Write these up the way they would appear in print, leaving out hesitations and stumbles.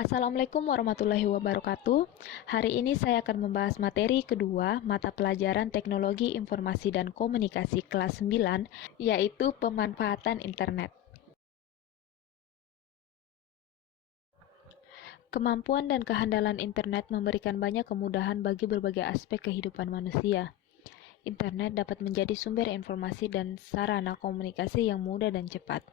Assalamualaikum warahmatullahi wabarakatuh. Hari ini saya akan membahas materi kedua mata pelajaran Teknologi Informasi dan Komunikasi kelas 9, yaitu pemanfaatan internet. Kemampuan dan kehandalan internet memberikan banyak kemudahan bagi berbagai aspek kehidupan manusia. Internet dapat menjadi sumber informasi dan sarana komunikasi yang mudah dan cepat.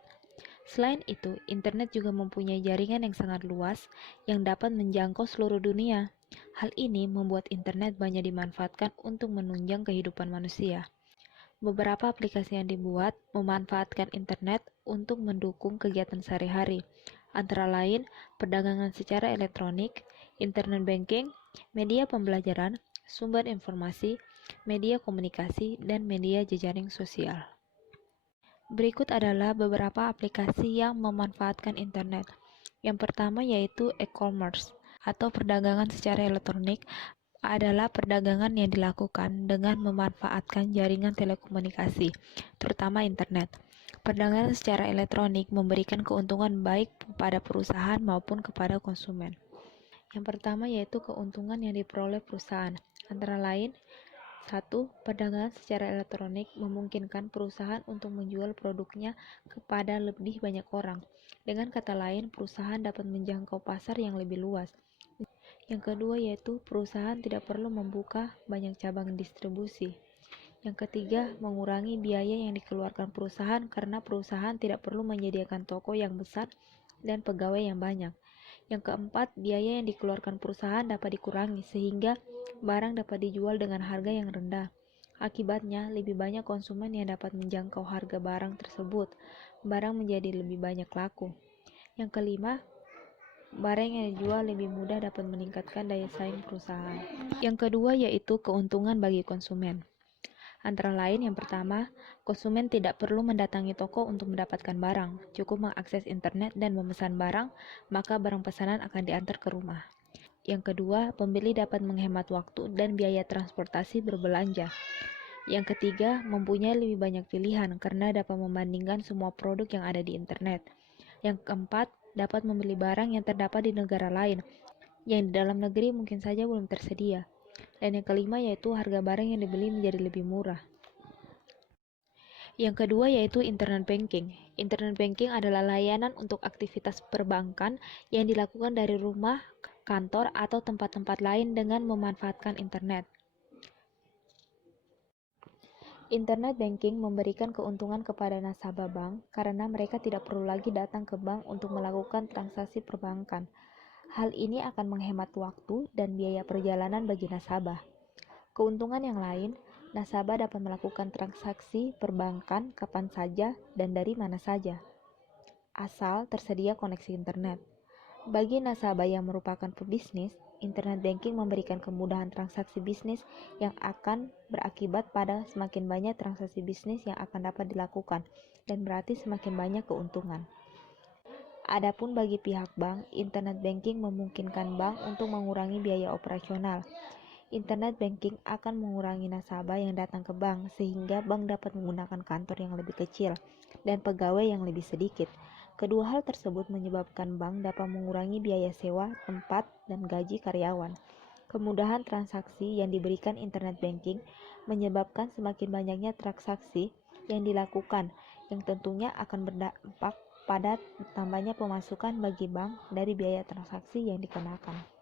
Selain itu, internet juga mempunyai jaringan yang sangat luas yang dapat menjangkau seluruh dunia. Hal ini membuat internet banyak dimanfaatkan untuk menunjang kehidupan manusia. Beberapa aplikasi yang dibuat memanfaatkan internet untuk mendukung kegiatan sehari-hari, antara lain perdagangan secara elektronik, internet banking, media pembelajaran, sumber informasi, media komunikasi, dan media jejaring sosial. Berikut adalah beberapa aplikasi yang memanfaatkan internet. Yang pertama yaitu e-commerce atau perdagangan secara elektronik adalah perdagangan yang dilakukan dengan memanfaatkan jaringan telekomunikasi, terutama internet. Perdagangan secara elektronik memberikan keuntungan baik kepada perusahaan maupun kepada konsumen. Yang pertama yaitu keuntungan yang diperoleh perusahaan, antara lain 1. Perdagangan secara elektronik memungkinkan perusahaan untuk menjual produknya kepada lebih banyak orang. Dengan kata lain, perusahaan dapat menjangkau pasar yang lebih luas. Yang kedua yaitu perusahaan tidak perlu membuka banyak cabang distribusi. Yang ketiga, mengurangi biaya yang dikeluarkan perusahaan karena perusahaan tidak perlu menyediakan toko yang besar dan pegawai yang banyak. Yang keempat, biaya yang dikeluarkan perusahaan dapat dikurangi sehingga barang dapat dijual dengan harga yang rendah. Akibatnya, lebih banyak konsumen yang dapat menjangkau harga barang tersebut. Barang menjadi lebih banyak laku. Yang kelima, barang yang dijual lebih mudah dapat meningkatkan daya saing perusahaan. Yang kedua yaitu keuntungan bagi konsumen. Antara lain yang pertama, konsumen tidak perlu mendatangi toko untuk mendapatkan barang, cukup mengakses internet dan memesan barang, maka barang pesanan akan diantar ke rumah. Yang kedua, pembeli dapat menghemat waktu dan biaya transportasi berbelanja. Yang ketiga, mempunyai lebih banyak pilihan karena dapat membandingkan semua produk yang ada di internet. Yang keempat, dapat membeli barang yang terdapat di negara lain, yang di dalam negeri mungkin saja belum tersedia. Dan yang kelima yaitu harga barang yang dibeli menjadi lebih murah. Yang kedua yaitu internet banking. Internet banking adalah layanan untuk aktivitas perbankan yang dilakukan dari rumah, kantor, atau tempat-tempat lain dengan memanfaatkan internet. Internet banking memberikan keuntungan kepada nasabah bank karena mereka tidak perlu lagi datang ke bank untuk melakukan transaksi perbankan. Hal ini akan menghemat waktu dan biaya perjalanan bagi nasabah. Keuntungan yang lain, nasabah dapat melakukan transaksi perbankan kapan saja dan dari mana saja, asal tersedia koneksi internet. Bagi nasabah yang merupakan pebisnis, internet banking memberikan kemudahan transaksi bisnis yang akan berakibat pada semakin banyak transaksi bisnis yang akan dapat dilakukan dan berarti semakin banyak keuntungan. Adapun bagi pihak bank, internet banking memungkinkan bank untuk mengurangi biaya operasional. Internet banking akan mengurangi nasabah yang datang ke bank sehingga bank dapat menggunakan kantor yang lebih kecil dan pegawai yang lebih sedikit. Kedua hal tersebut menyebabkan bank dapat mengurangi biaya sewa, tempat, dan gaji karyawan. Kemudahan transaksi yang diberikan internet banking menyebabkan semakin banyaknya transaksi yang dilakukan, yang tentunya akan berdampak pada tambahnya pemasukan bagi bank dari biaya transaksi yang dikenakan.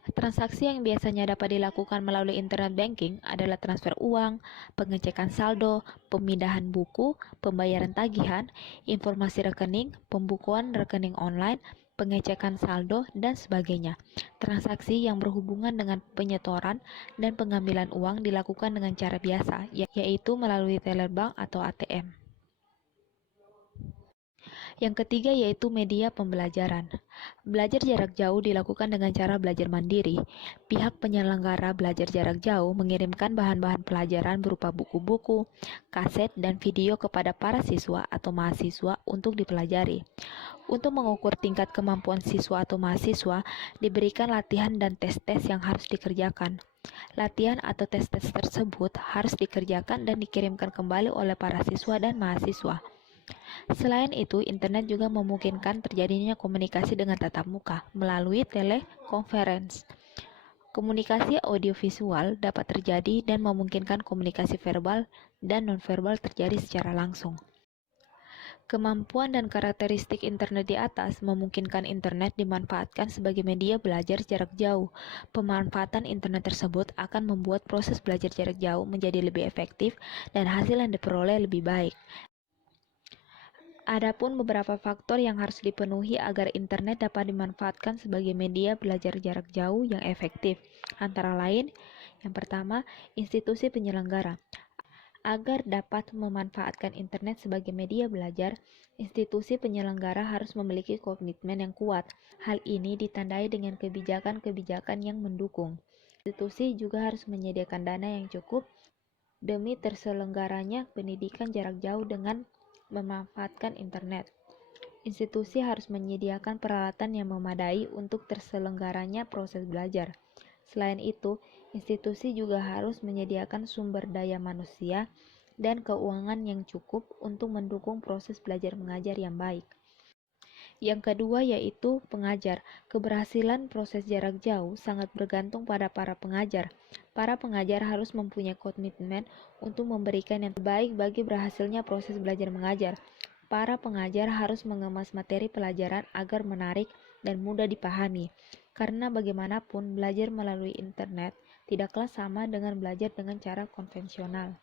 Transaksi yang biasanya dapat dilakukan melalui internet banking adalah transfer uang, pengecekan saldo, pemindahan buku, pembayaran tagihan, informasi rekening, pembukuan rekening online, pengecekan saldo, dan sebagainya. Transaksi yang berhubungan dengan penyetoran dan pengambilan uang dilakukan dengan cara biasa, yaitu melalui teller bank atau ATM. Yang ketiga yaitu media pembelajaran. Belajar jarak jauh dilakukan dengan cara belajar mandiri. Pihak penyelenggara belajar jarak jauh mengirimkan bahan-bahan pelajaran berupa buku-buku, kaset, dan video kepada para siswa atau mahasiswa untuk dipelajari. Untuk mengukur tingkat kemampuan siswa atau mahasiswa, diberikan latihan dan tes-tes yang harus dikerjakan. Latihan atau tes-tes tersebut harus dikerjakan dan dikirimkan kembali oleh para siswa dan mahasiswa. Selain itu, internet juga memungkinkan terjadinya komunikasi dengan tatap muka melalui telekonferensi. Komunikasi audiovisual dapat terjadi dan memungkinkan komunikasi verbal dan nonverbal terjadi secara langsung. Kemampuan dan karakteristik internet di atas memungkinkan internet dimanfaatkan sebagai media belajar jarak jauh. Pemanfaatan internet tersebut akan membuat proses belajar jarak jauh menjadi lebih efektif dan hasil yang diperoleh lebih baik. Adapun beberapa faktor yang harus dipenuhi agar internet dapat dimanfaatkan sebagai media belajar jarak jauh yang efektif. Antara lain, yang pertama, institusi penyelenggara. Agar dapat memanfaatkan internet sebagai media belajar, institusi penyelenggara harus memiliki komitmen yang kuat. Hal ini ditandai dengan kebijakan-kebijakan yang mendukung. Institusi juga harus menyediakan dana yang cukup demi terselenggaranya pendidikan jarak jauh dengan memanfaatkan internet. Institusi harus menyediakan peralatan yang memadai untuk terselenggaranya proses belajar. Selain itu, institusi juga harus menyediakan sumber daya manusia dan keuangan yang cukup untuk mendukung proses belajar mengajar yang baik. Yang kedua yaitu pengajar. Keberhasilan proses jarak jauh sangat bergantung pada para pengajar. Para pengajar harus mempunyai komitmen untuk memberikan yang terbaik bagi berhasilnya proses belajar mengajar. Para pengajar harus mengemas materi pelajaran agar menarik dan mudah dipahami. Karena bagaimanapun belajar melalui internet tidaklah sama dengan belajar dengan cara konvensional.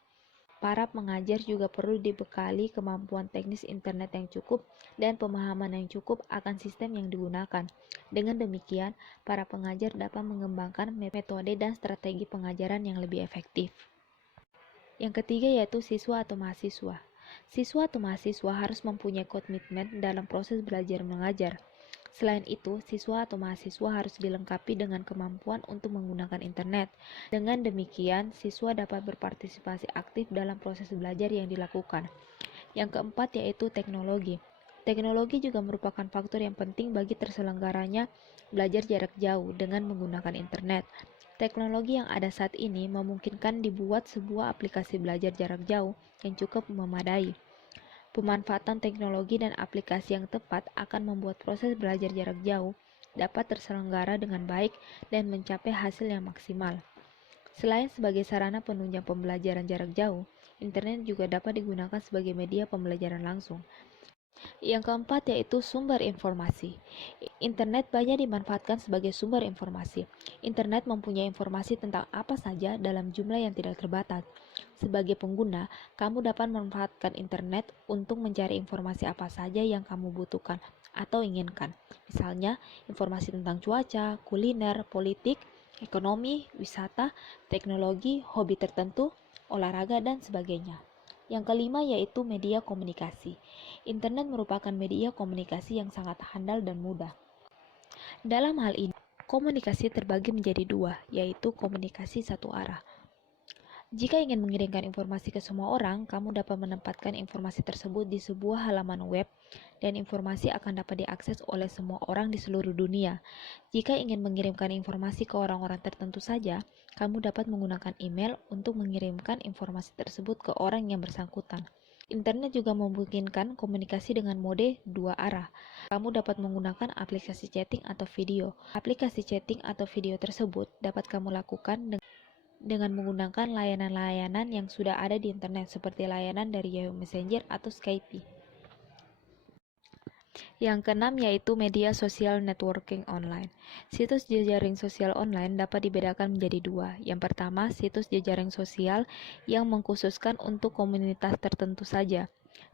Para pengajar juga perlu dibekali kemampuan teknis internet yang cukup dan pemahaman yang cukup akan sistem yang digunakan. Dengan demikian, para pengajar dapat mengembangkan metode dan strategi pengajaran yang lebih efektif. Yang ketiga yaitu siswa atau mahasiswa. Siswa atau mahasiswa harus mempunyai komitmen dalam proses belajar mengajar. Selain itu, siswa atau mahasiswa harus dilengkapi dengan kemampuan untuk menggunakan internet. Dengan demikian, siswa dapat berpartisipasi aktif dalam proses belajar yang dilakukan. Yang keempat yaitu teknologi. Teknologi juga merupakan faktor yang penting bagi terselenggaranya belajar jarak jauh dengan menggunakan internet. Teknologi yang ada saat ini memungkinkan dibuat sebuah aplikasi belajar jarak jauh yang cukup memadai. Pemanfaatan teknologi dan aplikasi yang tepat akan membuat proses belajar jarak jauh dapat terselenggara dengan baik dan mencapai hasil yang maksimal. Selain sebagai sarana penunjang pembelajaran jarak jauh, internet juga dapat digunakan sebagai media pembelajaran langsung. Yang keempat yaitu sumber informasi. Internet banyak dimanfaatkan sebagai sumber informasi. Internet mempunyai informasi tentang apa saja dalam jumlah yang tidak terbatas. Sebagai pengguna, kamu dapat memanfaatkan internet untuk mencari informasi apa saja yang kamu butuhkan atau inginkan. Misalnya, informasi tentang cuaca, kuliner, politik, ekonomi, wisata, teknologi, hobi tertentu, olahraga, dan sebagainya. Yang kelima yaitu media komunikasi. Internet merupakan media komunikasi yang sangat handal dan mudah. Dalam hal ini, komunikasi terbagi menjadi dua, yaitu komunikasi satu arah. Jika ingin mengirimkan informasi ke semua orang, kamu dapat menempatkan informasi tersebut di sebuah halaman web dan informasi akan dapat diakses oleh semua orang di seluruh dunia. Jika ingin mengirimkan informasi ke orang-orang tertentu saja, kamu dapat menggunakan email untuk mengirimkan informasi tersebut ke orang yang bersangkutan. Internet juga memungkinkan komunikasi dengan mode dua arah. Kamu dapat menggunakan aplikasi chatting atau video. Aplikasi chatting atau video tersebut dapat kamu lakukan dengan menggunakan layanan-layanan yang sudah ada di internet seperti layanan dari Yahoo Messenger atau Skype. Yang keenam yaitu media sosial networking online. Situs jejaring sosial online dapat dibedakan menjadi dua. Yang pertama, situs jejaring sosial yang mengkhususkan untuk komunitas tertentu saja.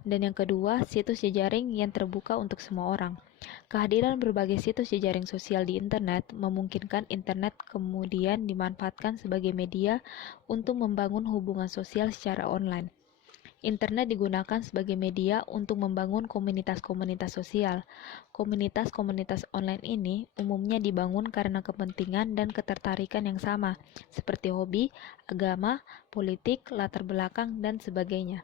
Dan yang kedua, situs jejaring yang terbuka untuk semua orang. Kehadiran berbagai situs jejaring sosial di internet memungkinkan internet kemudian dimanfaatkan sebagai media untuk membangun hubungan sosial secara online. Internet digunakan sebagai media untuk membangun komunitas-komunitas sosial. Komunitas-komunitas online ini umumnya dibangun karena kepentingan dan ketertarikan yang sama, seperti hobi, agama, politik, latar belakang, dan sebagainya.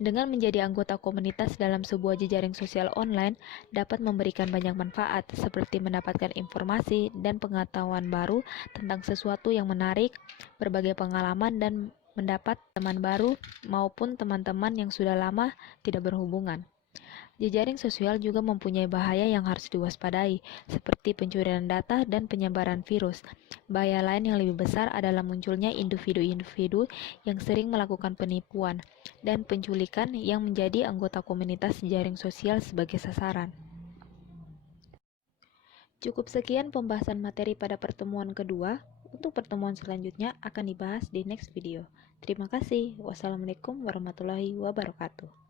Dengan menjadi anggota komunitas dalam sebuah jejaring sosial online dapat memberikan banyak manfaat, seperti mendapatkan informasi dan pengetahuan baru tentang sesuatu yang menarik, berbagai pengalaman, dan mendapat teman baru maupun teman-teman yang sudah lama tidak berhubungan. Jejaring sosial juga mempunyai bahaya yang harus diwaspadai, seperti pencurian data dan penyebaran virus. Bahaya lain yang lebih besar adalah munculnya individu-individu yang sering melakukan penipuan dan penculikan yang menjadi anggota komunitas jejaring sosial sebagai sasaran. Cukup sekian pembahasan materi pada pertemuan kedua. Untuk pertemuan selanjutnya akan dibahas di next video. Terima kasih. Wassalamualaikum warahmatullahi wabarakatuh.